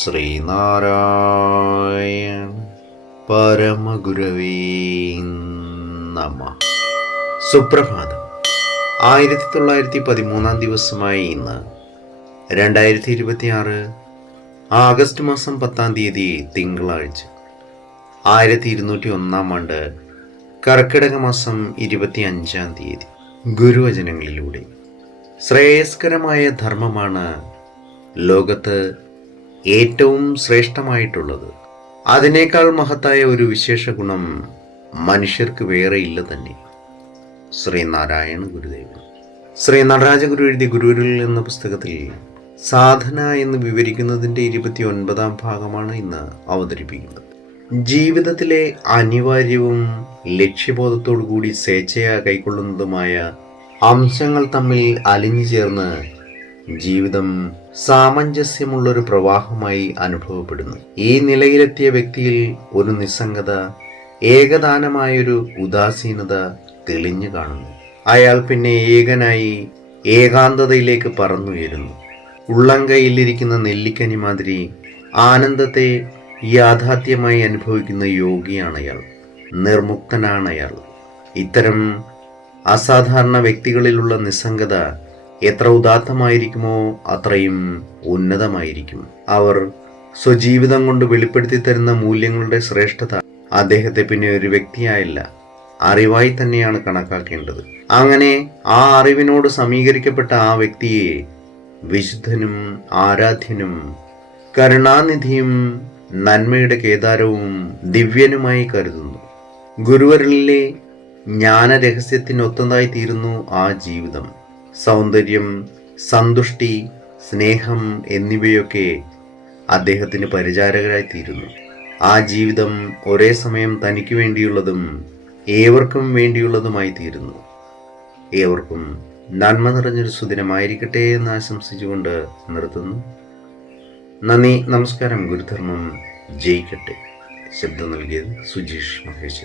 ശ്രീനാരായണ പരമഗുരവേ നമഃ. സുപ്രഭാതം. 1913 ദിവസമായി ഇന്ന് 2026 ആഗസ്റ്റ് മാസം 10 തിങ്കളാഴ്ച, 1201 ആണ്ട് കർക്കിടക മാസം 25 ഗുരുവചനങ്ങളിലൂടെ ശ്രേയസ്കരമായ ധർമ്മമാണ് ലോകത്ത് ഏറ്റവും ശ്രേഷ്ഠമായിട്ടുള്ളത്. അതിനേക്കാൾ മഹത്തായ ഒരു വിശേഷ ഗുണം മനുഷ്യർക്ക് വേറെ ഇല്ല തന്നെ. ശ്രീനാരായണ ഗുരുദേവൻ. ശ്രീ നടരാജ ഗുരു എഴുതിയ ഗുരുവിൽ എന്ന പുസ്തകത്തിൽ സാധന എന്ന് വിവരിക്കുന്നതിൻ്റെ 29 ഭാഗമാണ് ഇന്ന് അവതരിപ്പിക്കുന്നത്. ജീവിതത്തിലെ അനിവാര്യവും ലക്ഷ്യബോധത്തോടു കൂടി സ്വേച്ഛയാ കൈക്കൊള്ളുന്നതുമായ അംശങ്ങൾ തമ്മിൽ അലിഞ്ഞു ചേർന്ന് ജീവിതം സാമഞ്ജസ്യമുള്ളൊരു പ്രവാഹമായി അനുഭവപ്പെടുന്നു. ഈ നിലയിലെത്തിയ വ്യക്തിയിൽ ഒരു നിസ്സംഗത, ഏകദാനമായൊരു ഉദാസീനത തെളിഞ്ഞു കാണുന്നു. അയാൾ പിന്നെ ഏകനായി ഏകാന്തതയിലേക്ക് പറന്നുയരുന്നു. ഉള്ളംകൈയിലിരിക്കുന്ന നെല്ലിക്കനി മാതിരി ആനന്ദത്തെ യാഥാർത്ഥ്യമായി അനുഭവിക്കുന്ന യോഗിയാണയാൾ, നിർമുക്തനാണയാൾ. ഇത്തരം അസാധാരണ വ്യക്തികളിലുള്ള നിസ്സംഗത എത്ര ഉദാത്തമായിരിക്കുമോ അത്രയും ഉന്നതമായിരിക്കും. അവർ സ്വജീവിതം കൊണ്ട് വെളിപ്പെടുത്തി തരുന്ന മൂല്യങ്ങളുടെ ശ്രേഷ്ഠത അദ്ദേഹത്തെ പിന്നെ ഒരു വ്യക്തിയായല്ല, അറിവായി തന്നെയാണ് കണക്കാക്കേണ്ടത്. അങ്ങനെ ആ അറിവിനോട് സമീകരിക്കപ്പെട്ട ആ വ്യക്തിയെ വിശുദ്ധനും ആരാധ്യനും കരുണാനിധിയും നന്മയുടെ കേദാരവും ദിവ്യനുമായി കരുതുന്നു. ഗുരുവരലിലെ ജ്ഞാനരഹസ്യത്തിനൊത്തതായി തീരുന്നു ആ ജീവിതം. സൗന്ദര്യം, സന്തുഷ്ടി, സ്നേഹം എന്നിവയൊക്കെ അദ്ദേഹത്തിന് പരിചാരകരായി തീരുന്നു. ആ ജീവിതം ഒരേ സമയം തനിക്ക് വേണ്ടിയുള്ളതും ഏവർക്കും വേണ്ടിയുള്ളതുമായി തീരുന്നു. ഏവർക്കും നന്മ നിറഞ്ഞൊരു സുദിനമായിരിക്കട്ടെ എന്ന് ആശംസിച്ചുകൊണ്ട് നിർത്തുന്നു. നന്ദി, നമസ്കാരം. ഗുരുധർമ്മം ജയിക്കട്ടെ. ശബ്ദം നൽകിയത് സുജീഷ് മഹേശ്വരി.